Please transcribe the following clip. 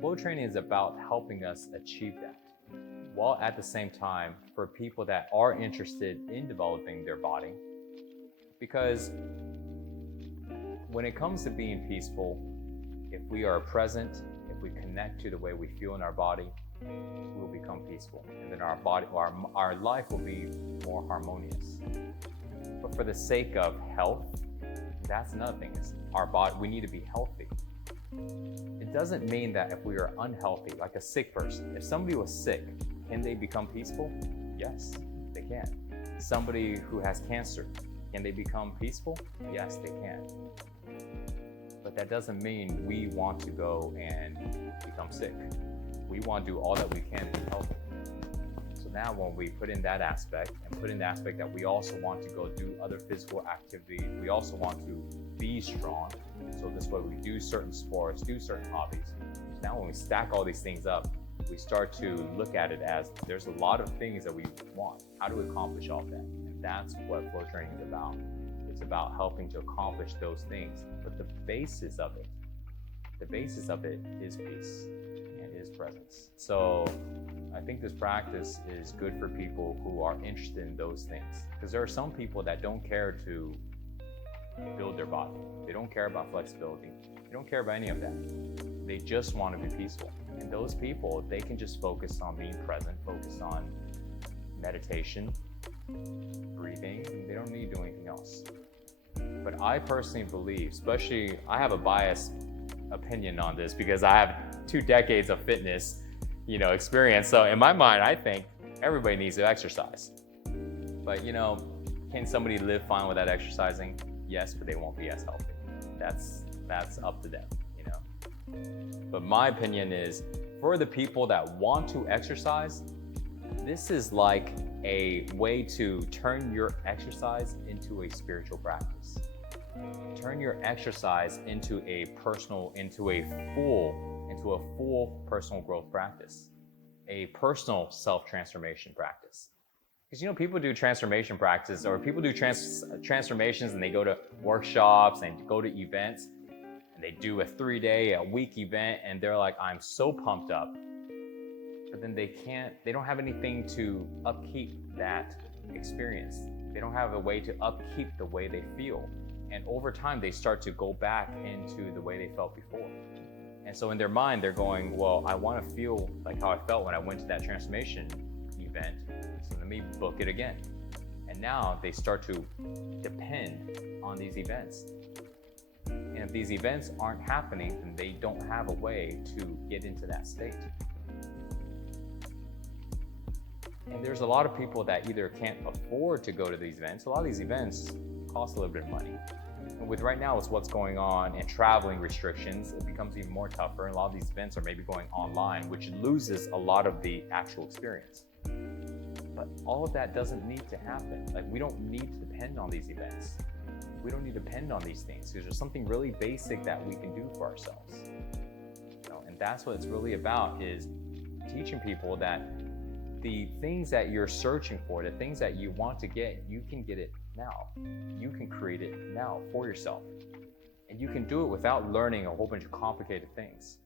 Flow training is about helping us achieve that, while at the same time, for people that are interested in developing their body, because when it comes to being peaceful, if we are present, if we connect to the way we feel in our body, we will become peaceful, and then our life will be more harmonious. But for the sake of health, that's another thing. Is our body, we need to be healthy. It doesn't mean that if we are unhealthy, like a sick person, if somebody was sick, can they become peaceful? Yes, they can. Somebody who has cancer, can they become peaceful? Yes, they can. But that doesn't mean we want to go and become sick. We want to do all that we can to be healthy. So now when we put in that aspect, and put in the aspect that we also want to go do other physical activity, we also want to be strong. So this way we do certain sports, do certain hobbies. Now when we stack all these things up, we start to look at it as there's a lot of things that we want. How do we accomplish all that? And that's what flow training is about. It's about helping to accomplish those things. But the basis of it is peace and is presence. So I think this practice is good for people who are interested in those things. Because there are some people that don't care to build their body. They don't care about flexibility. They don't care about any of that. They just want to be peaceful. And those people, they can just focus on being present, focus on meditation, breathing, and they don't need to do anything else. But I personally believe, especially, I have a biased opinion on this because I have 2 decades of fitness, experience. So in my mind, I think everybody needs to exercise. But can somebody live fine without exercising? Yes, but they won't be as healthy. That's up to them, But my opinion is, for the people that want to exercise, this is like a way to turn your exercise into a spiritual practice. Turn your exercise into a full personal growth practice, a personal self-transformation practice. Because people do transformation practice, or people do transformations, and they go to workshops and go to events, and they do a 3-day, a week event, and they're like, I'm so pumped up. But then they don't have anything to upkeep that experience. They don't have a way to upkeep the way they feel. And over time, they start to go back into the way they felt before. And so in their mind, they're going, well, I want to feel like how I felt when I went to that transformation event. So let me book it again. And now they start to depend on these events. And if these events aren't happening, then they don't have a way to get into that state. And there's a lot of people that either can't afford to go to these events. A lot of these events cost a little bit of money. And with right now, with what's going on and traveling restrictions, it becomes even more tougher. And a lot of these events are maybe going online, which loses a lot of the actual experience. But all of that doesn't need to happen. Like, we don't need to depend on these events. We don't need to depend on these things, because there's something really basic that we can do for ourselves. And that's what it's really about, is teaching people that the things that you're searching for, the things that you want to get, you can get it now. You can create it now for yourself. And you can do it without learning a whole bunch of complicated things.